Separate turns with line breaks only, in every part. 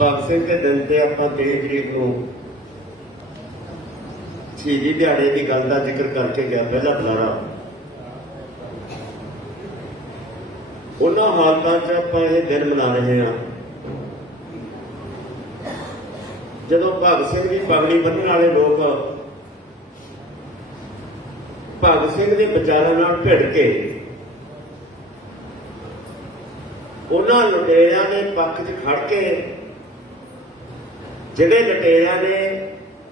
ਭਗਤ ਸਿੰਘ ਦੇ ਦਿਨ ਤੇ ਆਪਾਂ 23 ਤਰੀਕ ਨੂੰ ਸ਼ਹੀਦੀ ਦਿਹਾੜੇ ਦੀ ਗੱਲ ਦਾ ਜ਼ਿਕਰ ਕਰਕੇ ਗਿਆ, ਪਹਿਲਾ ਬੁਲਾਰਾ ਉਹਨਾਂ ਹਾਲਤਾਂ 'ਚ ਆਪਾਂ ਇਹ ਦਿਨ ਮਨਾ ਰਹੇ ਹਾਂ। ਜਦੋਂ ਭਗਤ ਸਿੰਘ ਦੀ ਪਗੜੀ ਬੰਨਣ ਵਾਲੇ ਲੋਕ ਭਗਤ ਸਿੰਘ ਦੇ ਵਿਚਾਰਾਂ ਨਾਲ ਭਿੜ ਕੇ ਉਹਨਾਂ ਲੁਟੇਰਿਆਂ ਦੇ ਪੱਖ 'ਚ ਖੜ ਕੇ ਜਿਹੜੇ ਲਟੇਰਿਆਂ ਨੇ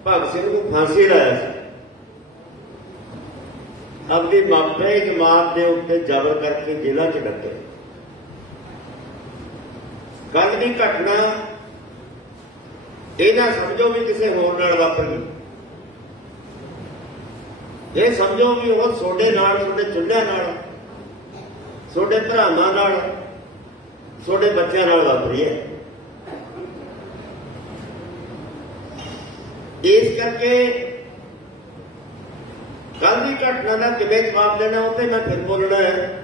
ਭਗਤ ਸਿੰਘ ਨੂੰ ਫਾਂਸੀ ਲਾਇਆ ਸੀ, ਆਪਦੀ ਮਾਪੇ ਜਮਾਤ ਦੇ ਉੱਤੇ ਜ਼ਬਰ ਕਰਕੇ ਜੇਲ੍ਹਾਂ 'ਚ ਡੱਕੇ ਕੱਲ ਦੀ ਘਟਨਾ ਇਹ ਨਾ ਸਮਝੋ ਵੀ ਕਿਸੇ ਹੋਰ ਨਾਲ ਵਾਪਰ। ਗਈ ਇਹ ਸਮਝੋ ਵੀ ਉਹ ਤੁਹਾਡੇ ਨਾਲ, ਤੁਹਾਡੇ ਚੁੱਲ੍ਹਿਆਂ ਨਾਲ, ਤੁਹਾਡੇ ਭਰਾਵਾਂ ਨਾਲ, ਤੁਹਾਡੇ ਬੱਚਿਆਂ ਨਾਲ ਵਾਪਰੀ ਹੈ। ਇਸ ਕਰਕੇ ਕੱਲ ਦੀ ਘਟਨਾ ਦਾ ਕਿਵੇਂ ਜਵਾਬ ਦੇਣਾ ਉਹ ਤੇ ਮੈਂ ਫਿਰ ਬੋਲਣਾ ਹੈ।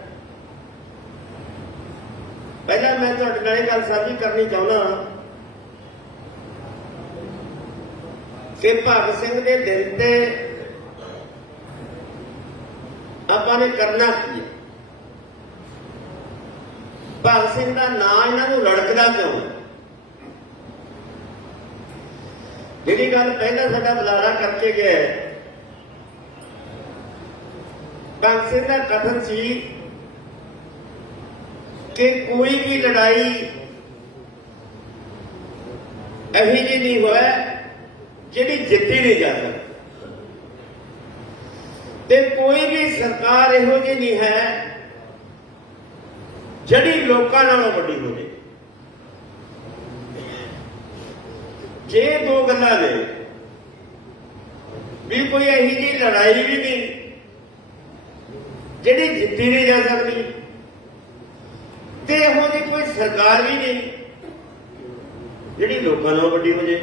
ਪਹਿਲਾਂ ਮੈਂ ਤੁਹਾਡੇ ਨਾਲ ਇਹ ਗੱਲ ਸਾਂਝੀ ਕਰਨੀ ਚਾਹੁੰਦਾ ਕਿ ਭਗਤ ਸਿੰਘ ਦੇ ਦਿਨ ਤੇ ਆਪਾਂ ਨੇ ਕਰਨਾ ਕੀ ਹੈ? ਭਗਤ ਸਿੰਘ ਦਾ ਨਾਂ ਇਹਨਾਂ ਨੂੰ ਲੜਕਦਾ ਕਿਉਂ ਹੈ? ਜਿਹੜੀ ਗੱਲ ਪਹਿਲਾਂ ਸਾਡਾ ਬੁਲਾਰਾ ਕਰਕੇ ਗਿਆ ਹੈ, ਭਗਤ ਸਿੰਘ ਦਾ ਕਥਨ ਸੀ ਕਿ ਕੋਈ ਵੀ ਲੜਾਈ ਅਹੀ ਜੀ ਨਹੀਂ ਹੋਇਆ ਜਿਹੜੀ ਜਿੱਤੀ ਨਹੀਂ ਜਾ ਸਕਦੀ। ਤੇ ਕੋਈ ਵੀ ਸਰਕਾਰ ਇਹੋ ਜਿਹੀ ਨਹੀਂ ਹੈ ਜਿਹੜੀ ਲੋਕਾਂ ਨਾਲੋਂ ਵੱਡੀ ਹੋਵੇ। ਜੇ ਦੋ ਗੱਲਾਂ ਦੇ, ਵੀ ਕੋਈ ਇਹੀ ਜਿਹੀ ਲੜਾਈ ਵੀ ਨਹੀਂ, ਜਿਹੜੀ ਜਿੱਤੀ ਨਹੀਂ ਜਾ ਸਕਦੀ, ਤੇ ਇਹੋ ਜਿਹੀ ਕੋਈ ਸਰਕਾਰ ਵੀ ਨਹੀਂ, ਜਿਹੜੀ ਲੋਕਾਂ ਨਾਲੋਂ ਵੱਡੀ ਹੋ ਜੇ।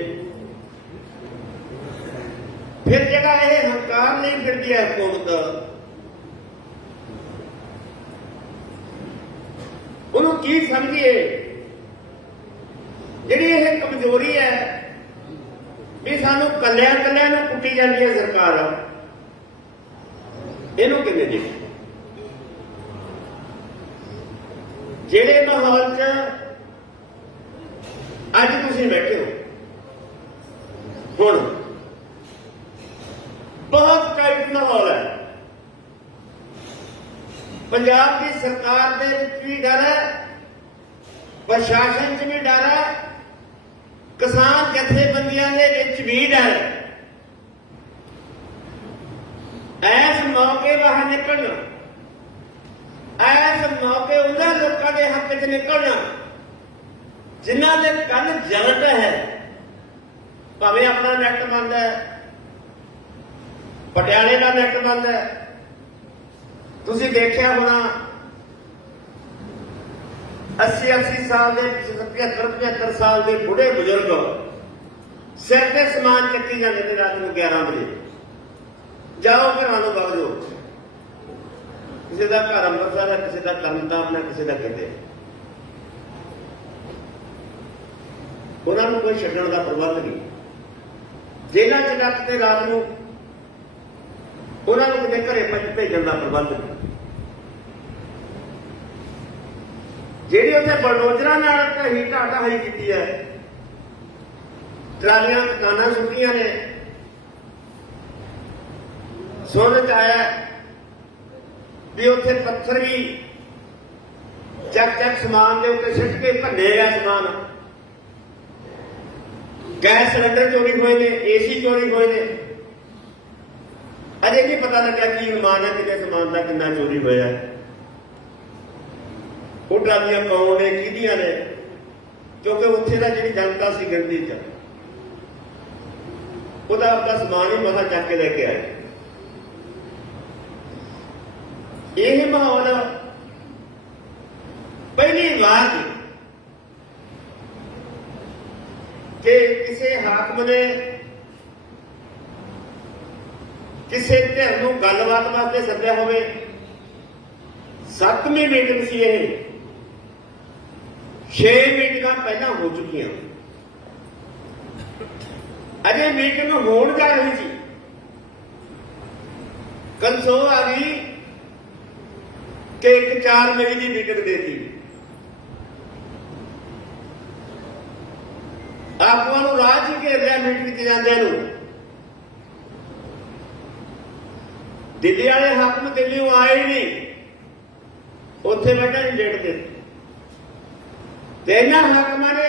ਫਿਰ ਜਿਹੜਾ ਇਹ ਹੰਕਾਰ ਨਹੀਂ ਫਿਰਦੀ ਹੈ ਹਕੂਮਤ ਉਹਨੂੰ ਕੀ ਸਮਝੀਏ? ਜਿਹੜੀ ਇਹ ਕਮਜ਼ੋਰੀ ਹੈ ਵੀ ਸਾਨੂੰ ਕੱਲਿਆਂ ਕੱਲਿਆਂ ਨੂੰ ਕੁੱਟੀ ਜਾਂਦੀ ਹੈ ਸਰਕਾਰ। ਇਹਨੂੰ ਕਿਵੇਂ ਦੇ ਜਿਹੜੇ ਮਾਹੌਲ 'ਚ ਅੱਜ ਤੁਸੀਂ ਬੈਠੇ ਹੋ, ਹੁਣ ਬਹੁਤ ਟਾਈਟ ਮਾਹੌਲ ਹੈ। ਪੰਜਾਬ ਦੀ ਸਰਕਾਰ ਦੇ ਵਿੱਚ ਵੀ ਡਰ ਹੈ, ਪ੍ਰਸ਼ਾਸਨ 'ਚ ਵੀ ਡਰ ਹੈ ਕਿਸਾਨ ਜਥੇਬੰਦੀਆਂ ਦੇ ਵਿੱਚ ਵੀ ਡਰ। ਐਸ ਮੌਕੇ ਬਾਹਰ ਨਿਕਲਣਾ। ਐਸ ਮੌਕੇ ਉਹਨਾਂ ਲੋਕਾਂ ਦੇ ਹੱਕ 'ਚ ਨਿਕਲਣਾ, ਜਿਨ੍ਹਾਂ ਦੇ ਕੰਨ ਜਲਟ ਹੈ। ਭਾਵੇਂ ਆਪਣਾ ਨੈਟ ਬੰਦ ਹੈ, ਪਟਿਆਲੇ ਦਾ ਨੈਟ ਬੰਦ ਹੈ। ਤੁਸੀਂ ਦੇਖਿਆ ਹੋਣਾ 80 80 ਸਾਲ ਦੇ 75 75 ਸਾਲ ਦੇ ਬੁੱਢੇ ਬਜ਼ੁਰਗ ਸਿਰ ਤੇ ਸਮਾਨ ਚੱਕੀ ਜਾਂਦੇ ਨੇ ਰਾਤ ਨੂੰ 11 ਵਜੇ। ਜਾਓ ਘਰਾਂ ਨੂੰ ਵਗ ਜਾਓ। ਕਿਸੇ ਦਾ ਘਰ ਅੰਮ੍ਰਿਤਸਰ ਹੈ, ਕਿਸੇ ਦਾ ਤਰਨਤਾਰਨ ਹੈ, ਕਿਸੇ ਦਾ ਕਿਤੇ ਉਹਨਾਂ ਨੂੰ ਕੋਈ ਛੱਡਣ ਦਾ ਪ੍ਰਬੰਧ ਨਹੀਂ। ਜੇਲ੍ਹਾਂ ਚ ਰੱਖ ਤੇ ਰਾਤ ਨੂੰ ਉਹਨਾਂ ਨੂੰ ਕਿਤੇ ਘਰੇ ਭੇਜਣ ਦਾ ਪ੍ਰਬੰਧ ਨਹੀਂ। ਜਿਹੜੀ ਉੱਥੇ ਬਲਡੋਜ਼ਰਾਂ ਨਾਲ ਢਹੀ ਢਾਟਾ ਹੋਈ ਕੀਤੀ ਹੈ। ਟਰਾਲੀਆਂ, ਦੁਕਾਨਾਂ ਸੁੱਟੀਆਂ ਨੇ। ਸੁਣ ਚ ਆਇਆ ਵੀ ਉੱਥੇ ਪੱਥਰ ਵੀ ਚੱਕ ਚੱਕ ਸਮਾਨ ਦੇ ਉੱਤੇ ਸਿੱਟ ਕੇ ਭੰਨੇ ਗਿਆ ਸਮਾਨ। ਗੈਸ ਸਿਲੰਡਰ ਚੋਰੀ ਹੋਏ ਨੇ, ਏਸੀ ਚੋਰੀ ਹੋਏ ਨੇ। ਅਜੇ ਕੀ ਪਤਾ ਲੱਗਾ ਕੀ ਅਨੁਮਾਨ ਹੈ ਕਿਤੇ ਸਮਾਨ ਦਾ ਕਿੰਨਾ ਚੋਰੀ ਹੋਇਆ ਹੈ। ਉਹ ਦੀਆਂ ਕੌਣ ਨੇ ਕਿਹਦੀਆਂ ਨੇ, ਕਿਉਂਕਿ ਉੱਥੇ ਦਾ ਜਿਹੜੀ ਜਨਤਾ ਸੀ ਗਿਣਤੀ ਚ, ਉਹਦਾ ਆਪਣਾ ਸਮਾਨ ਹੀ ਮਹਾ ਚੱਕ ਕੇ ਲੈ ਕੇ ਆਇਆ ਇਹ ਮਾਹੌਲ ਪਹਿਲੀ ਵਾਰ ਸੀ ਕਿ ਕਿਸੇ ਹਾਕਮ ਨੇ ਕਿਸੇ ਧਿਰ ਨੂੰ ਗੱਲਬਾਤ ਵਾਸਤੇ ਸੱਦਿਆ ਹੋਵੇ। ਸੱਤਵੀਂ ਮੀਟਿੰਗ ਸੀ ਇਹ। ਛੇ ਮੀਟਿੰਗਾਂ ਪਹਿਲਾਂ ਹੋ ਚੁੱਕੀਆਂ। ਅਜੇ ਮੀਟਿੰਗ ਹੋਣ ਜਾ ਰਹੀ ਸੀ। ਕੰਸੋ ਆ ਗਈ ਕਿ ਇੱਕ 4 ਮਈ ਦੀ ਮੀਟਿੰਗ ਦੇਤੀ। ਆਪਾਂ ਨੂੰ ਰਾਜ ਹੀ ਘੇਰ ਲਿਆ ਮੀਟਿੰਗ 'ਚ ਜਾਂਦਿਆਂ ਨੂੰ। ਦਿੱਲੀ ਵਾਲੇ ਹੱਕ ਨੂੰ ਦਿੱਲੀੋਂ ਆਏ ਨਹੀਂ। ਉੱਥੇ ਬੈਠਾ ਨਹੀਂ ਡੇਟ ਦੇ ਤੇ ਇਹਨਾਂ ਹਾਕਮਾਂ ਨੇ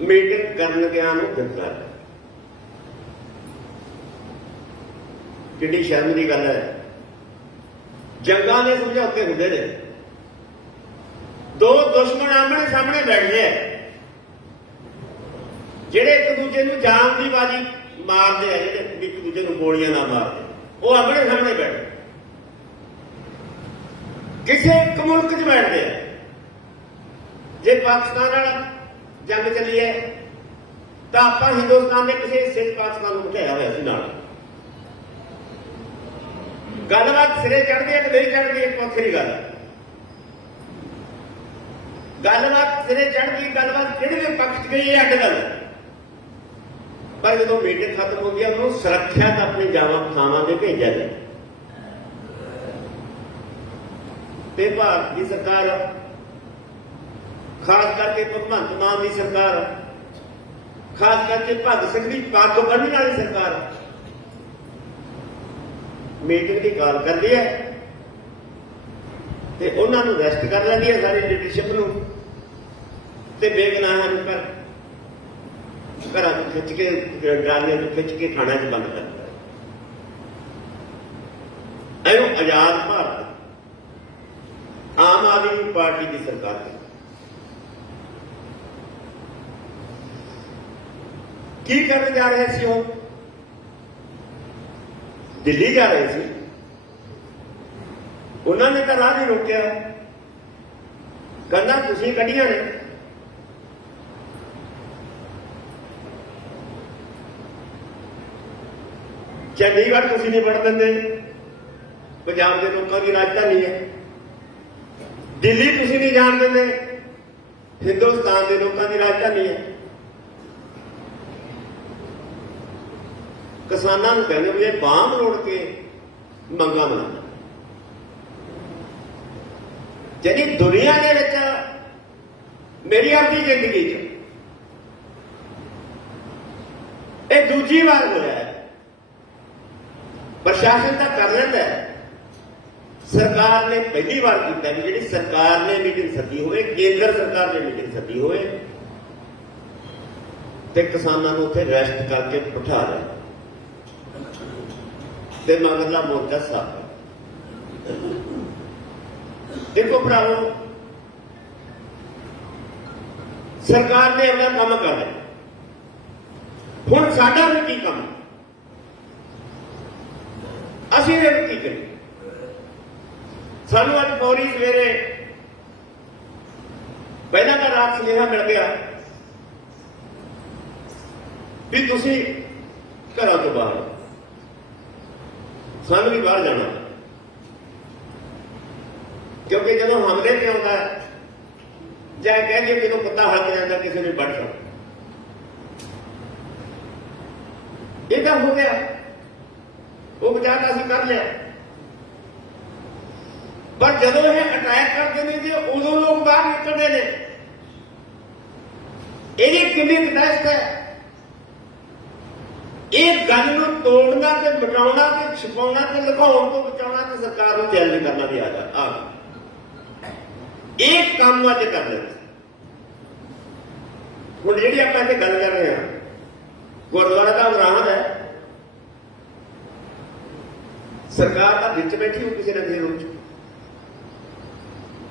ਮੀਟਿੰਗ ਕਰਨ ਗਿਆ ਨੂੰ ਦਿੱਤਾ ਕਿੰਨੀ ਸ਼ਰਮ ਦੀ ਗੱਲ ਹੈ। ਜੰਗਾਂ ਦੇ ਸਮਝੌਤੇ ਹੁੰਦੇ ਨੇ। ਦੋ ਦੁਸ਼ਮਣ ਆਮਣੇ ਸਾਹਮਣੇ ਬੈਠਦੇ ਆ ਜਿਹੜੇ ਇੱਕ ਦੂਜੇ ਨੂੰ ਜਾਨ ਦੀ ਬਾਜੀ ਮਾਰਦੇ ਆ, ਜਿਹੜੇ ਇੱਕ ਦੂਜੇ ਨੂੰ ਗੋਲੀਆਂ ਨਾ ਮਾਰਦੇ, ਉਹ ਆਮਣੇ ਸਾਹਮਣੇ ਬੈਠੇ ਕਿਸੇ ਇੱਕ ਮੁਲਕ 'ਚ ਬੈਠਦੇ ਆ। ਜੇ ਪਾਕਿਸਤਾਨ ਨਾਲ ਜੰਗ ਚੱਲੀ ਹੈ, ਤਾਂ ਆਪਾਂ ਹਿੰਦੁਸਤਾਨ ਦੇ ਕਿਸੇ ਹਿੱਸੇ 'ਚ ਪਾਕਿਸਤਾਨ ਨੂੰ ਬਿਠਾਇਆ ਹੋਇਆ ਸੀ ਨਾਲ। ਗੱਲਬਾਤ ਸਿਰੇ ਚੜਦੀ ਹੈ ਕਿ ਨਹੀਂ ਚੜਦੀ ਇੱਕ ਵੱਖਰੀ ਗੱਲ ਹੈ। ਗੱਲਬਾਤ ਸਿਰੇ ਚੜਦੀ ਗੱਲਬਾਤ ਕਿਹੜੇ ਦੇ ਪੱਖ 'ਚ ਗਈ ਹੈ ਅੱਡ ਗੱਲ। ਪਰ ਜਦੋਂ ਮੀਟਿੰਗ ਖਤਮ ਹੋ ਗਿਆ ਉਹਨੂੰ ਸੁਰੱਖਿਆ ਤਾਂ ਆਪਣੀ ਜਾਵਾਂ ਥਾਵਾਂ ਤੇ ਭੇਜਿਆ ਜਾਏ ਤੇ ਭਾਰਤ ਦੀ ਸਰਕਾਰ ਖਾਸ ਕਰਕੇ ਭਗਵੰਤ ਮਾਨ ਦੀ ਸਰਕਾਰ। ਖਾਸ ਕਰਕੇ ਭਗਤ ਸਿੰਘ ਦੀ ਪੱਗ ਬੰਨ੍ਹਣ ਵਾਲੀ ਸਰਕਾਰ। ਮੀਟਿੰਗ ਦੀ ਕਾਲ ਕਰਦੀ ਹੈ। ਤੇ ਉਹਨਾਂ ਨੂੰ ਰੈਸਟ ਕਰ ਲੈਂਦੀ ਹੈ ਸਾਰੀ ਲੀਡਰਸ਼ਿਪ ਨੂੰ। ਤੇ ਬੇਗਨਾਹਾਂ ਨੂੰ ਕਰ ਘਰਾਂ ਤੋਂ ਖਿੱਚ ਕੇ ਡਰਾਲੀਆਂ ਤੋਂ ਖਿੱਚ ਕੇ ਖਾਣਾ 'ਚ ਬੰਦ ਕਰ ਦਿੱਤਾ ਆਜ਼ਾਦ ਭਾਰਤ ਆਮ ਆਦਮੀ ਪਾਰਟੀ ਦੀ ਸਰਕਾਰ ਹੈ। ਕੀ ਕਰਨ ਜਾ ਰਹੇ ਸੀ ਉਹ? ਦਿੱਲੀ ਜਾ ਰਹੇ ਸੀ। ਉਹਨਾਂ ਨੇ ਤਾਂ ਰਾਹ ਨਹੀਂ ਰੋਕਿਆ। ਕਹਿੰਦਾ ਤੁਸੀਂ ਕੱਢੀਆਂ ਨੇ। ਚੰਡੀਗੜ੍ਹ ਤੁਸੀਂ ਨਹੀਂ ਵੜ ਦਿੰਦੇ। ਪੰਜਾਬ ਦੇ ਲੋਕਾਂ ਦੀ ਰਾਜਧਾਨੀ ਹੈ। ਦਿੱਲੀ ਤੁਸੀਂ ਨਹੀਂ ਜਾਣ ਦਿੰਦੇ। ਹਿੰਦੁਸਤਾਨ ਦੇ ਲੋਕਾਂ ਦੀ ਰਾਜਧਾਨੀ ਹੈ। ਕਿਸਾਨਾਂ ਨੂੰ ਕਹਿੰਦੇ ਵੀ ਇਹ ਬਾਂਹ ਮਰੋੜ ਕੇ ਮੰਗਾ ਬਣਾਉਣਾ ਜਿਹੜੀ ਦੁਨੀਆ ਦੇ ਵਿੱਚ ਮੇਰੀ ਆਪਣੀ ਜ਼ਿੰਦਗੀ 'ਚ ਇਹ ਦੂਜੀ ਵਾਰ ਹੋਇਆ ਹੈ, ਪ੍ਰਸ਼ਾਸਨ ਤਾਂ ਕਰ ਲੈਂਦਾ ਹੈ। ਸਰਕਾਰ ਨੇ ਪਹਿਲੀ ਵਾਰ ਕੀਤਾ ਵੀ ਜਿਹੜੀ ਸਰਕਾਰ ਨੇ ਮੀਟਿੰਗ ਸੱਦੀ ਹੋਵੇ, ਕੇਂਦਰ ਸਰਕਾਰ ਨੇ ਮੀਟਿੰਗ ਸੱਦੀ ਹੋਵੇ, ਤੇ ਕਿਸਾਨਾਂ ਨੂੰ ਉੱਥੇ ਰੈਸਟ ਕਰਕੇ ਬਿਠਾ ਲਿਆ। ਤੇ ਮਗਰਲਾ ਮੋਰਚਾ ਸਾਫ਼ ਦੇਖੋ ਭਰਾਵੋ, ਸਰਕਾਰ ਨੇ ਆਪਣਾ ਕੰਮ ਕਰ ਲਿਆ। ਹੁਣ ਸਾਡਾ ਵੀ ਕੀ ਕੰਮ? ਅਸੀਂ ਇਹ ਕੀ ਕਰੀਏ? ਸਾਨੂੰ ਅੱਜ ਫੌਰੀ ਸਵੇਰੇ ਪਹਿਲਾਂ ਤਾਂ ਰਾਤ ਸੁਨੇਹਾ ਮਿਲ ਗਿਆ ਵੀ ਤੁਸੀਂ ਘਰਾਂ ਤੋਂ ਬਾਹਰ ਸਾਨੂੰ ਵੀ ਬਾਹਰ ਜਾਣਾ। ਕਿਉਂਕਿ ਜਦੋਂ ਹਮਲੇ ਤੇ ਆਉਂਦਾ ਹੈ, ਜਾਂ ਕਹਿ ਦਈਏ ਜਦੋਂ ਕੁੱਤਾ ਹਲਕ ਜਾਂਦਾ ਕਿਸੇ ਨੇ ਵੱਢ ਸਕਦਾ ਇਹ ਤਾਂ ਹੋ ਗਿਆ। ਉਹ ਬਚਾਅ ਅਸੀਂ ਕਰ ਲਿਆ। ਪਰ ਜਦੋਂ ਇਹ ਅਟੈਕ ਕਰਦੇ ਨੇ ਤੇ ਉਦੋਂ ਲੋਕ ਬਾਹਰ ਨਿਕਲਦੇ ਨੇ। ਇਹਦੀ ਕਿੰਨੀ ਕਟੈਸਟ ਹੈ? ਇਹ ਗੱਲ ਨੂੰ ਤੋੜਨਾ ਤੇ ਮਿਟਾਉਣਾ ਤੇ ਛੁਪਾਉਣਾ ਤੇ ਲੁਕਾਉਣ ਤੋਂ ਬਚਾਉਣਾ ਤੇ ਸਰਕਾਰ ਨੂੰ ਚੈਲੰਜ ਕਰਨਾ ਵੀ ਆ ਜਾ, ਆ ਗਿਆ। ਇਹ ਕੰਮ ਅੱਜ ਕਰ ਲੈਂਦੇ ਹੁਣ ਜਿਹੜੀ ਆਪਾਂ ਇੱਥੇ ਗੱਲ ਕਰ ਰਹੇ ਹਾਂ, ਗੁਰਦੁਆਰਾ ਦਾ ਉਮਰਾਨ ਹੈ। ਸਰਕਾਰ ਦਾ ਵਿੱਚ ਬੈਠੀ ਹੋ ਕਿਸੇ ਨਾ ਕਿਸੇ ਰੂਪ ਚ।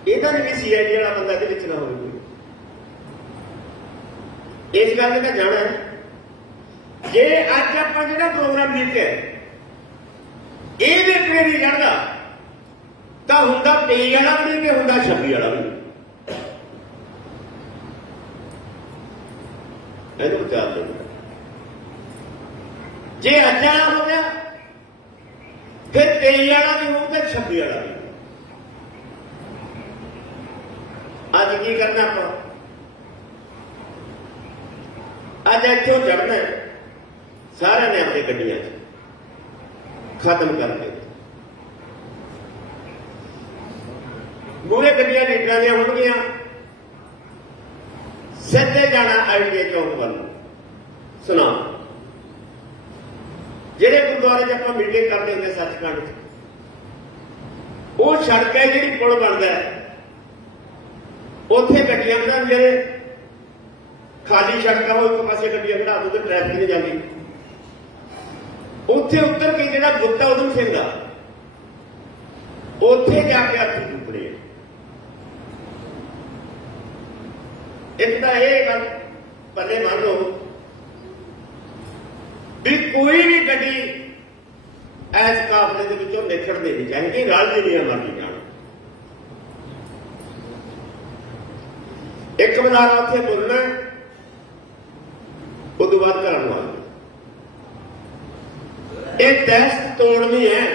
ਇਹ ਤਾਂ ਨਹੀਂ ਵੀ ਸੀਆਈਡੀ ਵਾਲਾ ਬੰਦਾ ਇਹਦੇ ਵਿੱਚ ਨਾ ਹੋਵੇ। ਇਸ ਗੱਲ ਤੇ ਤਾਂ ਜਾਣਾ ਹੈ। ਜੇ ਅੱਜ ਆਪਾਂ ਜਿਹੜਾ ਪ੍ਰੋਗਰਾਮ ਲਿਖਿਆ ਇਹ ਵੀ ਕਿਵੇਂ ਨਹੀਂ ਜਾਣਦਾ ਤਾਂ ਹੁੰਦਾ 23 ਵਾਲਾ ਵੀ ਨਹੀਂ ਤੇ ਹੁੰਦਾ 26 ਵਾਲਾ ਵੀ ਨਹੀਂ। ਇਹਨੂੰ ਵਿਚਾਰ ਲਓ ਜੇ ਅੱਜ ਵਾਲਾ ਹੋ ਗਿਆ, ਫਿਰ 23 ਵਾਲਾ ਵੀ ਹੋਊ ਤੇ 26 ਵਾਲਾ ਵੀ ਅੱਜ ਕੀ ਕਰਨਾ ਆਪਾਂ? ਅੱਜ ਇੱਥੋਂ ਚੜਨਾ ਸਾਰਿਆਂ ਨੇ ਆਪਣੀ ਗੱਡੀਆਂ 'ਚ ਖਤਮ ਦਿੱਤੇ। ਮੂਰੇ ਗੱਡੀਆਂ ਲੀਡਰਾਂ ਦੀਆਂ ਹੋਣਗੀਆਂ। ਸਿੱਧੇ ਜਾਣਾ ਆਈਡੀਏ ਚੌਂਕ ਵੱਲ। ਸੁਣਾ ਜਿਹੜੇ ਗੁਰਦੁਆਰੇ 'ਚ ਆਪਾਂ ਮੀਟਿੰਗ ਕਰਦੇ ਹੁੰਦੇ ਸੱਚਖੰਡ 'ਚ, ਉਹ ਸੜਕ ਹੈ ਜਿਹੜੀ ਪੁਲ ਬਣਦਾ ਹੈ। ਉੱਥੇ ਗੱਡੀਆਂ ਖੜਾਉਂਦੇ ਨੇ। ਖਾਲੀ ਸੜਕਾਂ ਉਹ ਇੱਕ ਪਾਸੇ ਗੱਡੀਆਂ ਖੜਾ ਦੋ ਤੇ ਟ੍ਰੈਫਿਕ ਨਹੀਂ ਜਾਂਦੀ। ਉੱਥੇ ਉੱਤਰ ਕੇ ਜਿਹੜਾ ਬੁੱਤਾ ਉਦਮ ਸਿੰਘ ਦਾ ਉੱਥੇ ਜਾ ਕੇ ਹੱਥ ਟੁੱਟਦੇ ਇੱਕ ਤਾਂ ਇਹ ਗੱਲ ਪੱਲੇ ਮੰਨ ਲਓ ਵੀ ਕੋਈ ਵੀ ਗੱਡੀ ਐਸ ਕਾਫਲੇ ਦੇ ਵਿੱਚੋਂ ਨਿਕਲਦੇ ਨਹੀਂ ਚਾਹੀਦੀ, ਰਲ ਜਿਹੜੀਆਂ ਮਰਦੀ ਜਾਣ। ਇੱਕ ਬਜ਼ਾਰ ਉੱਥੇ ਬੋਲਣਾ ਉਹ ਤੋਂ ਬਾਅਦ ਘਰਾਂ ਨੂੰ ਇਹ ਦਹਿਸਤ ਤੋੜਨੀ ਹੈ।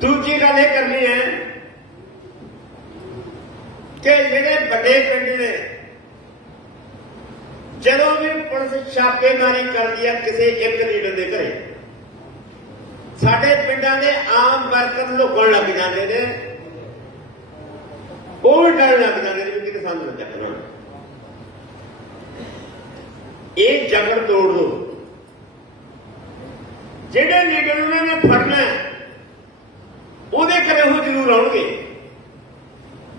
ਦੂਜੀ ਗੱਲ ਇਹ ਕਰਨੀ ਹੈ ਕਿ ਜਿਹੜੇ ਵੱਡੇ ਪਿੰਡ ਨੇ, ਜਦੋਂ ਵੀ ਪੁਲਿਸ ਛਾਪੇਮਾਰੀ ਕਰਦੀ ਹੈ ਕਿਸੇ ਇੱਕ ਲੀਡਰ ਦੇ ਘਰੇ, ਸਾਡੇ ਪਿੰਡਾਂ ਦੇ ਆਮ ਵਰਕਰ ਲੁਕਣ ਲੱਗ ਜਾਂਦੇ ਨੇ। ਉਹ ਵੀ ਡਰ ਲੱਗ ਜਾਂਦੇ ਨੇ ਵੀ ਕਿਤੇ ਸਾਨੂੰ ਨਾ ਚੱਕਣਾ ਇਹ ਜਗੜ ਤੋੜ ਦੋ। ਜਿਹੜੇ ਲੀਡਰ ਉਹਨਾਂ ਨੇ ਫੜਨਾ ਉਹਦੇ ਘਰੇ ਉਹ ਜ਼ਰੂਰ ਆਉਣਗੇ।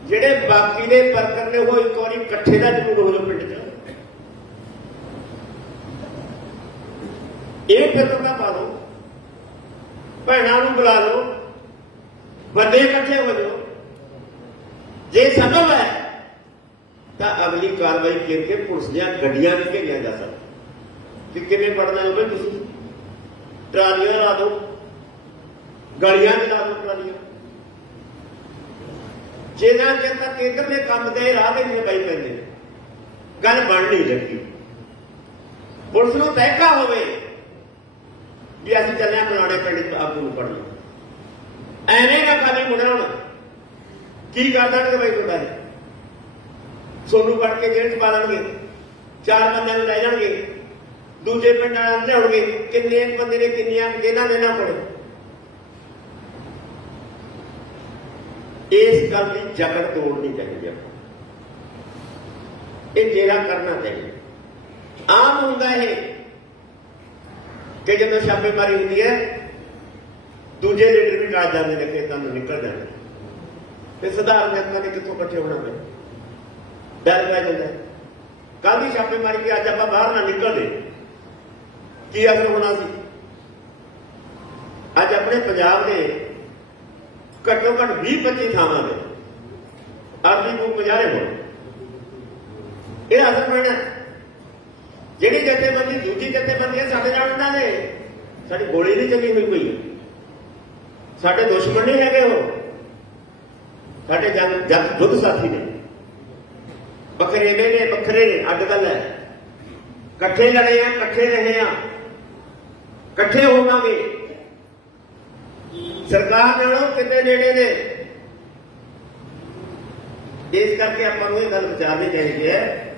ਜਿਹੜੇ ਬਾਕੀ ਦੇ ਵਰਕਰ ਨੇ ਉਹ ਇੱਕ ਵਾਰੀ ਇਕੱਠੇ ਦਾ ਜ਼ਰੂਰ ਹੋ ਜਾਓ ਪਿੰਡ ਜਾ ਇਹ ਫਿਰ ਤਾਂ ਪਾ ਲਓ ਭੈਣਾਂ ਨੂੰ ਬੁਲਾ ਲਓ। ਬੰਦੇ ਇਕੱਠੇ ਹੋ ਜਾਓ। ਜੇ ਸੰਭਵ ਹੈ ਤਾਂ ਅਗਲੀ ਕਾਰਵਾਈ ਕਰਕੇ ਪੁਲਿਸ ਦੀਆਂ ਗੱਡੀਆਂ ਵੀ ਘੇਰੀਆਂ ਜਾ ਸਕਦਾ ਕਿ ਕਿਵੇਂ ਪੜਨਾ ਹੋਵੇ ਤੁਸੀਂ? ਟਰਾਲੀਆਂ ਲਾ ਦਿਓ। ਗਲੀਆਂ ਚ ਲਾ ਦਿਓ ਟਰਾਲੀਆਂ। ਜਿਹਨਾਂ ਚਿਰ ਤੱਕ ਇਧਰਲੇ ਕੰਮ ਦੇ ਰਾਹ ਦੇ ਨਹੀਂ ਪਈ ਪੈਂਦੇ, ਗੱਲ ਬਣ ਨਹੀਂ ਲੱਗੀ ਪੁਲਿਸ ਨੂੰ ਤਹਿਕਾ ਹੋਵੇ ਵੀ ਅਸੀਂ ਚੱਲਿਆ ਪੁਰਾਣੇ ਪਿੰਡ ਚ ਆਗੂ ਨੂੰ ਪੜਨਾ ਐਵੇਂ ਨਾ ਖਾਲੀ ਮੁੜਿਆ ਹੁਣ। ਕੀ ਕਰਦਾ ਦੇਣਗੇ ਬਈ ਤੁਹਾਡਾ ਇਹ? ਸੋਨੂੰ ਕੱਢ ਕੇ ਜੇਲ੍ਹ ਚ ਪਾ ਲੈਣਗੇ। ਚਾਰ ਬੰਦਿਆਂ ਨੂੰ ਲੈ ਜਾਣਗੇ। ਦੂਜੇ ਪਿੰਡਾਂ ਨਾਲ ਲਿਆਉਣਗੇ। ਕਿੰਨੇ ਬੰਦੇ ਨੇ ਕਿੰਨੀਆਂ ਜਿਹਨਾਂ ਨੇ ਨਾ ਪੜੇ ਇਸ ਗੱਲ ਦੀ ਜਕੜ ਤੋੜਨੀ ਚਾਹੀਦੀ ਹੈ ਇਹ ਜੇਰਾ ਕਰਨਾ ਚਾਹੀਦਾ। ਆਮ ਹੁੰਦਾ ਇਹ ਕਿ ਜਦੋਂ ਛਾਪੇਮਾਰੀ ਹੁੰਦੀ ਹੈ, ਦੂਜੇ ਲੀਡਰ ਵੀ ਕਾਜ ਜਾਂਦੇ ਨੇ ਖੇਤਾਂ ਨੂੰ ਨਿਕਲ ਜਾਂਦੇ ਤੇ ਸਧਾਰਨ ਜਨਤਾ ਨੇ ਕਿੱਥੋਂ ਇਕੱਠੇ ਹੋਣਾ ਪਏ ਡਰ ਪੈ ਜਾਂਦਾ। ਕੱਲ ਦੀ ਛਾਪੇ ਮਾਰੀ ਕਿ ਅੱਜ ਆਪਾਂ ਬਾਹਰ ਨਾ ਨਿਕਲਦੇ। ਕੀ ਅਸਰ ਹੋਣਾ ਸੀ? ਅੱਜ ਆਪਣੇ ਪੰਜਾਬ ਦੇ ਘੱਟੋ ਘੱਟ 20 25 ਥਾਵਾਂ ਤੇ ਆਰਦੀ ਨੂੰ ਗੁਜ਼ਾਰੇ ਹੋਣ। ਇਹ ਅਸਰ ਪੈਣਾ। ਜਿਹੜੀ ਜਥੇਬੰਦੀ, ਦੂਜੀ ਜਥੇਬੰਦੀ ਹੈ, ਸਾਡੇ ਨਾਲ ਉਹਨਾਂ ਦੇ। ਸਾਡੀ ਗੋਲੀ ਨਹੀਂ ਚੱਲੀ ਹੋਈ ਕੋਈ। ਸਾਡੇ ਦੁਸ਼ਮਣ ਨਹੀਂ ਹੈਗੇ ਉਹ। ਸਾਡੇ ਜੰਗ ਜੱਗ ਯੁੱਧ ਸਾਥੀ ਨੇ। ਬੱਕਰੇ ਨੇ ਵੱਖਰੇ ਬੱਕਰੇ ਨੇ ਅੱਡ ਗੱਲ ਹੈ। ਇਕੱਠੇ ਲੜੇ ਆ, ਇਕੱਠੇ ਰਹੇ ਆ। ਇਕੱਠੇ ਹੋਵਾਂਗੇ। ਸਰਕਾਰ ਨਾਲੋਂ ਕਿਤੇ ਨੇੜੇ ਨੇ? ਇਸ ਕਰਕੇ ਆਪਾਂ ਨੂੰ ਇਹ ਗੱਲ ਵਿਚਾਰਨੀ ਚਾਹੀਦੀ ਹੈ।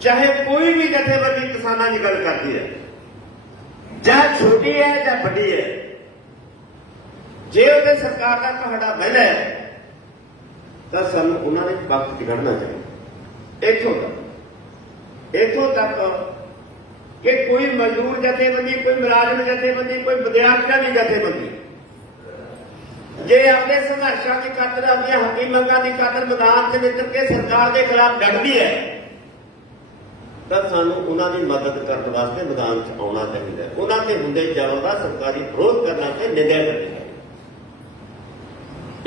ਚਾਹੇ ਕੋਈ ਵੀ ਜਥੇਬੰਦੀ ਕਿਸਾਨਾਂ ਦੀ ਗੱਲ ਕਰਦੀ ਹੈ, ਜਾਂ ਛੋਟੀ ਹੈ ਜਾਂ ਵੱਡੀ ਹੈ, ਜੇ ਉਹਦੇ ਸਰਕਾਰ ਦਾ ਤੁਹਾਡਾ ਮਹਿਲਾ ਹੈ ਤਾਂ ਸਾਨੂੰ ਉਹਨਾਂ ਦੇ ਪੱਖ ਟਿਕੜਨਾ ਚਾਹੀਦਾ। ਇੱਥੋਂ ਤੱਕ ਇੱਥੋਂ ਤੱਕ ਕਿ ਕੋਈ ਮਜ਼ਦੂਰ ਜਥੇਬੰਦੀ, ਕੋਈ ਮੁਲਾਜ਼ਮ ਜਥੇਬੰਦੀ, ਕੋਈ ਵਿਦਿਆਰਥੀਆਂ ਦੀ ਜਥੇਬੰਦੀ। ਜੇ ਆਪਣੇ ਸੰਘਰਸ਼ਾਂ ਦੀ ਖਾਤਰ, ਆਪਣੀਆਂ ਹੱਕੀ ਮੰਗਾਂ ਦੀ ਖਾਤਰ ਮੈਦਾਨ 'ਚ ਨਿਕਲ ਕੇ ਸਰਕਾਰ ਦੇ ਖਿਲਾਫ ਡਟਦੀ ਹੈ, ਤਾਂ ਸਾਨੂੰ ਉਹਨਾਂ ਦੀ ਮਦਦ ਕਰਨ ਵਾਸਤੇ ਮੈਦਾਨ 'ਚ ਆਉਣਾ ਚਾਹੀਦਾ ਹੈ। ਉਹਨਾਂ ਤੇ ਹੁੰਦੇ ਜ਼ਰੂਰ ਦਾ ਸਰਕਾਰੀ ਵਿਰੋਧ ਕਰਨਾ ਤੇ ਨਿੰਦਿਆ ਕਰਨੀ ਹੈ।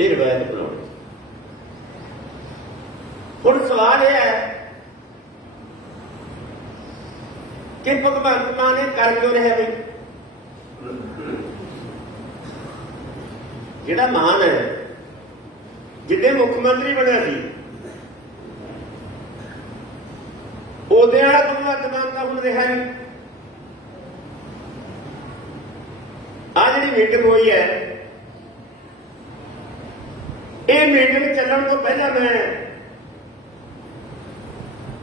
ਇਹ ਰਵਾਇਤ ਬਣਾਉਣੀ ਹੁਣ ਸਵਾਲ ਇਹ ਹੈ ਕਿ ਭਗਵੰਤ ਮਾਨ ਇਹ ਕਰ ਕਿਉਂ ਰਿਹਾ ਬਈ ਜਿਹੜਾ ਮਾਨ ਹੈ ਜਿਹਦੇ ਮੁੱਖ ਮੰਤਰੀ ਬਣਿਆ ਸੀ, ਉਹਦੇ ਵਾਲਾ ਭਗਵੰਤ ਮਾਨ ਦਾ ਹੁਣ ਰਿਹਾ ਨਹੀਂ। ਆ ਜਿਹੜੀ ਮੀਟਿੰਗ ਹੋਈ ਹੈ, ਇਹ ਮੀਟਿੰਗ ਚੱਲਣ ਤੋਂ ਪਹਿਲਾਂ ਮੈਂ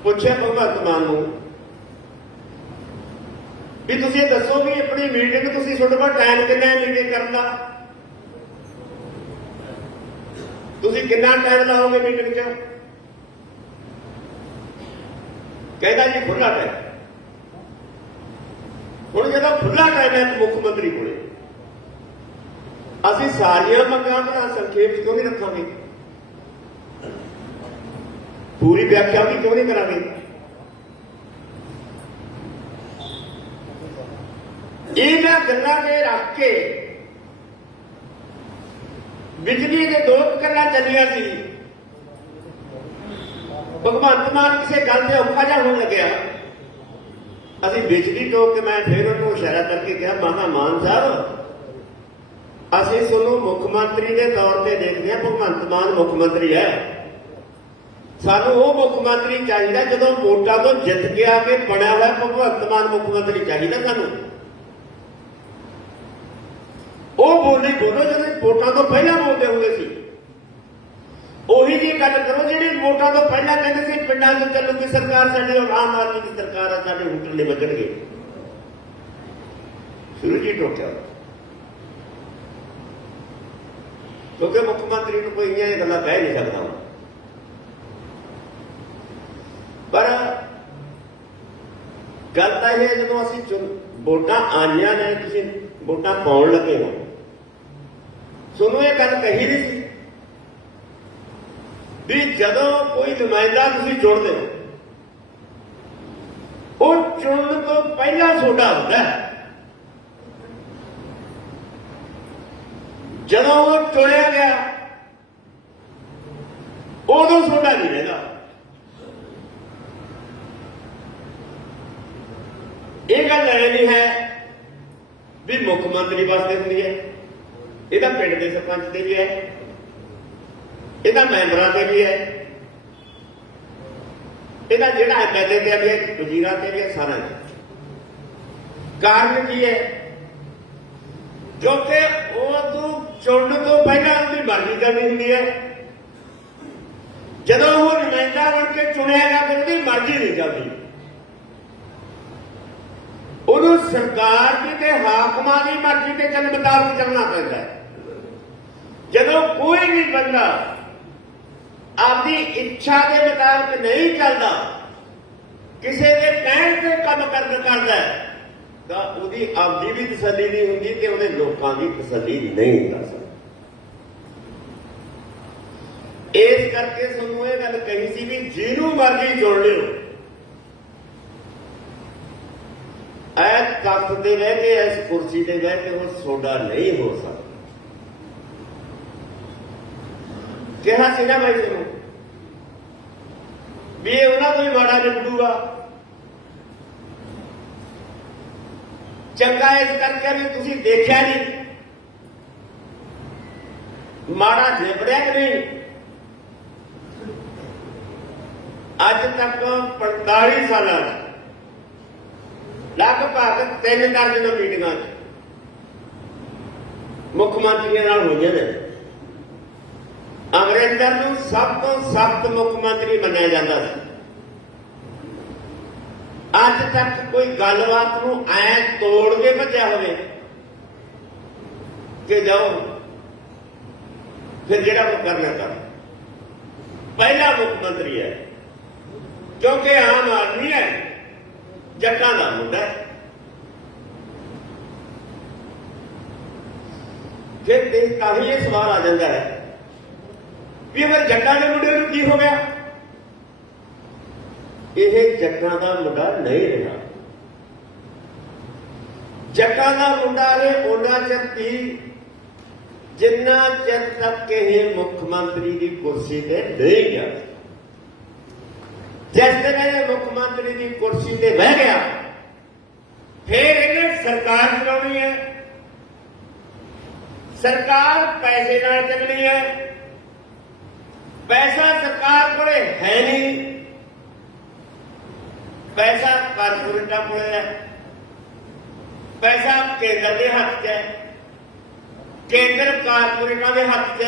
ਪੁੱਛਿਆ ਭਗਵੰਤ ਮਾਨ ਨੂੰ ਵੀ ਤੁਸੀਂ ਇਹ ਦੱਸੋ ਵੀ ਆਪਣੀ ਮੀਟਿੰਗ ਤੁਸੀਂ ਤੁਹਾਡੇ ਕੋਲ ਟਾਈਮ ਕਿੰਨਾ ਹੈ ਮੀਟਿੰਗ ਕਰਨ ਦਾ? ਤੁਸੀਂ ਕਿੰਨਾ ਟਾਈਮ ਲਾਓਗੇ ਮੀਟਿੰਗ 'ਚ? ਕਹਿੰਦਾ ਜੀ ਖੁੱਲਾ ਟਾਈਮ ਹੁਣ ਜਦੋਂ ਖੁੱਲਾ ਟਾਈਮ ਹੈ ਮੁੱਖ ਮੰਤਰੀ ਕੋਲੇ, ਅਸੀਂ ਸਾਰੀਆਂ ਮੰਗਾਂ ਦਾ ਸੰਖੇਪ ਕਿਉਂ ਨਹੀਂ ਰੱਖਾਂਗੇ? ਪੂਰੀ ਵਿਆਖਿਆ ਵੀ ਕਿਉਂ ਨਹੀਂ ਕਰਾਂਗੇ? ਇਹਨਾਂ ਗੱਲਾਂ ਦੇ ਰੱਖ ਕੇ ਬਿਜਲੀ ਦੇ ਦੋ ਗੱਲਾਂ ਚੱਲੀਆਂ ਸੀ। ਭਗਵੰਤ ਮਾਨ ਕਿਸੇ ਗੱਲ ਤੇ ਔਖਾ ਜਿਹਾ ਹੋਣ ਲੱਗਿਆ। ਅਸੀਂ ਬਿਜਲੀ ਤੋਂ ਕੇ ਮੈਂ ਫਿਰ ਉਹਨੂੰ ਇਸ਼ਾਰਾ ਕਰਕੇ ਕਿਹਾ ਮਾਨਾ ਮਾਨ ਸਾਹਿਬ, ਅਸੀਂ ਤੁਹਾਨੂੰ ਮੁੱਖ ਮੰਤਰੀ ਦੇ ਤੌਰ ਤੇ ਦੇਖਦੇ ਹਾਂ, ਭਗਵੰਤ ਮਾਨ ਮੁੱਖ ਮੰਤਰੀ ਹੈ। ਸਾਨੂੰ ਉਹ ਮੁੱਖ ਮੰਤਰੀ ਚਾਹੀਦਾ ਜਦੋਂ ਵੋਟਾਂ ਤੋਂ ਜਿੱਤ ਕੇ ਆ ਕੇ ਬਣਿਆ ਹੋਇਆ ਭਗਵੰਤ ਮਾਨ ਮੁੱਖ ਮੰਤਰੀ ਚਾਹੀਦਾ ਸਾਨੂੰ। ਉਹ ਬੋਲੀ ਬੋਲੋ ਜਿਹੜੇ ਵੋਟਾਂ ਤੋਂ ਪਹਿਲਾਂ ਬੋਲਦੇ ਹੁੰਦੇ ਸੀ। ਉਹੀ ਜੀ ਗੱਲ ਕਰੋ, ਜਿਹੜੀ ਵੋਟਾਂ ਤੋਂ ਪਹਿਲਾਂ ਕਹਿੰਦੇ ਸੀ, ਪਿੰਡਾਂ 'ਚ ਚੱਲੂਗੀ ਸਰਕਾਰ ਸਾਡੀ ਔਰ ਆਮ ਆਦਮੀ ਦੀ ਸਰਕਾਰ ਆ, ਸਾਡੇ ਹੁਕਮ ਨਹੀਂ ਵੱਜਣਗੇ। ਸ਼ੁਰੂ ਜੀ ਟੋਕਿਆ। ਕਿਉਂਕਿ ਮੁੱਖ ਮੰਤਰੀ ਨੂੰ ਕੋਈ ਇਹ ਗੱਲਾਂ ਕਹਿ ਨਹੀਂ ਸਕਦਾ। ਪਰ ਗੱਲ ਤਾਂ ਇਹ ਹੈ, ਜਦੋਂ ਅਸੀਂ ਚੁਣ- ਵੋਟਾਂ ਆਈਆਂ ਨੇ, ਤੁਸੀਂ ਵੋਟਾਂ ਪਾਉਣ ਲੱਗੇ ਹੋ। ਤੁਹਾਨੂੰ ਇਹ ਗੱਲ ਕਹੀ ਨਹੀਂ ਸੀ ਵੀ ਜਦੋਂ ਕੋਈ ਨੁਮਾਇੰਦਾ ਤੁਸੀਂ ਚੁਣਦੇ ਹੋ, ਉਹ ਚੁਣਨ ਤੋਂ ਪਹਿਲਾਂ ਤੁਹਾਡਾ ਹੁੰਦਾ ਹੈ। ਜਦੋਂ ਉਹ ਚੁਣਿਆ ਗਿਆ, ਉਦੋਂ ਤੁਹਾਡਾ ਨਹੀਂ ਰਹਿੰਦਾ। ਇਹ ਗੱਲ ਐ ਨਹੀਂ ਹੈ ਵੀ ਮੁੱਖ ਮੰਤਰੀ ਵਾਸਤੇ ਹੁੰਦੀ ਹੈ। ਇਹਦਾ ਪਿੰਡ ਦੇ ਸਰਪੰਚ ਤੇ ਵੀ ਹੈ। ਇਹਦਾ ਮੈਂਬਰਾਂ ਤੇ ਵੀ ਹੈ। ਇਹਦਾ ਜਿਹੜਾ ਐਮਐਲਏ ਤੇ ਵੀ ਹੈ, ਵਜ਼ੀਰਾਂ ਤੇ ਵੀ ਹੈ ਸਾਰਾ ਕਾਰਨ ਕੀ ਹੈ? ਜੋ ਕਿ ਉਹ ਤੋਂ ਚੁਣਨ ਤੋਂ ਪਹਿਲਾਂ ਉਹਦੀ ਮਰਜ਼ੀ ਕਰਨੀ ਹੁੰਦੀ ਹੈ। ਜਦੋਂ ਉਹ ਨੁਮਾਇੰਦਾ ਬਣ ਕੇ ਚੁਣਿਆ ਜਾਂਦਾ ਉਹਦੀ ਮਰਜ਼ੀ ਨਹੀਂ ਚੱਲਦੀ ਉਹਨੂੰ ਸਰਕਾਰ ਦੀ ਤੇ ਹਾਕਮਾਂ ਦੀ ਮਰਜ਼ੀ ਤੇ ਚੱਲ ਮੁਤਾਬਕ ਚੱਲਣਾ ਪੈਂਦਾ ਹੈ। ਜਦੋਂ ਕੋਈ ਵੀ ਬੰਦਾ ਆਪਦੀ ਇੱਛਾ ਦੇ ਮੁਤਾਬਕ ਨਹੀਂ ਚੱਲਦਾ ਕਿਸੇ ਦੇ ਕਹਿਣ ਤੇ ਕੰਮ ਕਰਦਾ ਹੈ, ਤਾਂ ਉਹਦੀ ਆਪਦੀ ਵੀ ਤਸੱਲੀ ਨਹੀਂ ਹੁੰਦੀ ਤੇ ਉਹਦੇ ਲੋਕਾਂ ਦੀ ਤਸੱਲੀ ਨਹੀਂ ਹੁੰਦਾ ਇਸ ਕਰਕੇ ਸਾਨੂੰ ਇਹ ਗੱਲ ਕਹੀ ਸੀ ਵੀ ਜਿਹਨੂੰ ਮਰਜ਼ੀ ਚੁਣ ਲਿਓ ਐ ਤਖਤ ਤੇ ਬਹਿ ਕੇ ਇਸ ਕੁਰਸੀ ਤੇ ਬਹਿ ਕੇ ਉਹ ਸੋਡਾ ਨਹੀਂ ਹੋ ਸਕਦਾ ਕਿਹਾ ਸੀ ਨਾ ਮੈਂ ਤੁਹਾਨੂੰ ਵੀ ਇਹ ਉਹਨਾਂ ਤੋਂ ਹੀ ਮਾੜਾ ਨਿਕਲੂਗਾ ਚੰਗਾ ਇਸ ਕਰਕੇ ਵੀ ਤੁਸੀਂ ਦੇਖਿਆ ਨਹੀਂ ਮਾੜਾ ਨਿਬੜਿਆ ਕਿ ਨਹੀਂ ਅੱਜ ਤੱਕ 45 ਸਾਲਾਂ 'ਚ ਲਗਭਗ ਤਿੰਨ ਦਰਜਨ ਮੀਟਿੰਗਾਂ 'ਚ। ਮੁੱਖ ਮੰਤਰੀਆਂ ਨਾਲ ਹੋਈਆਂ ਨੇ। ਅਮਰਿੰਦਰ ਨੂੰ ਸਭ ਤੋਂ ਸਖਤ ਮੁੱਖ ਮੰਤਰੀ ਮੰਨਿਆ ਜਾਂਦਾ ਸੀ। ਅੱਜ ਤੱਕ ਕੋਈ ਗੱਲਬਾਤ ਨੂੰ ਐ ਤੋੜ ਕੇ ਭੱਜਿਆ ਹੋਵੇ ਕਿ ਜਾਓ, ਫਿਰ ਜਿਹੜਾ ਉਹ ਕਰਨਾ ਕਰ। ਪਹਿਲਾ ਮੁੱਖ ਮੰਤਰੀ ਹੈ, ਕਿਉਂਕਿ ਆਮ ਆਦਮੀ ਹੈ। ਜੱਟਾਂ ਦਾ ਮੁੰਡਾ ਹੈ। ਫਿਰ ਤੇ ਤਾਂ ਹੀ ਇਹ ਸਵਾਲ ਆ ਜਾਂਦਾ ਹੈ ਵੀ ਅਗਰ ਜੱਟਾਂ ਦੇ ਮੁੰਡੇ ਨੂੰ ਕੀ ਹੋ ਗਿਆ? ਇਹ ਜੱਟਾਂ ਦਾ ਮੁੰਡਾ ਨਹੀਂ ਰਿਹਾ। ਜੱਟਾਂ ਦਾ ਮੁੰਡਾ ਇਹ ਉਹਨਾਂ ਚਿਰ ਸੀ ਜਿੰਨਾ ਚਿਰ ਤੱਕ ਇਹ ਮੁੱਖ ਮੰਤਰੀ ਦੀ ਕੁਰਸੀ ਤੇ ਨਹੀਂ ਗਿਆ। ਜਿਸ ਦਿਨ ਇਹ ਮੁੱਖ ਮੰਤਰੀ ਦੀ ਕੁਰਸੀ ਤੇ ਬਹਿ ਗਿਆ ਫਿਰ ਇਹਨੇ ਸਰਕਾਰ ਚਲਾਉਣੀ ਹੈ ਸਰਕਾਰ ਪੈਸੇ ਨਾਲ ਚੱਲਣੀ ਹੈ ਪੈਸਾ ਸਰਕਾਰ ਕੋਲੇ ਹੈ ਨਹੀਂ ਪੈਸਾ ਕਾਰਪੋਰੇਟਾਂ ਕੋਲੇ ਹੈ ਪੈਸਾ ਕੇਂਦਰ ਦੇ ਹੱਥ 'ਚ ਹੈ ਕੇਂਦਰ ਕਾਰਪੋਰੇਟਾਂ ਦੇ ਹੱਥ 'ਚ ਹੈ।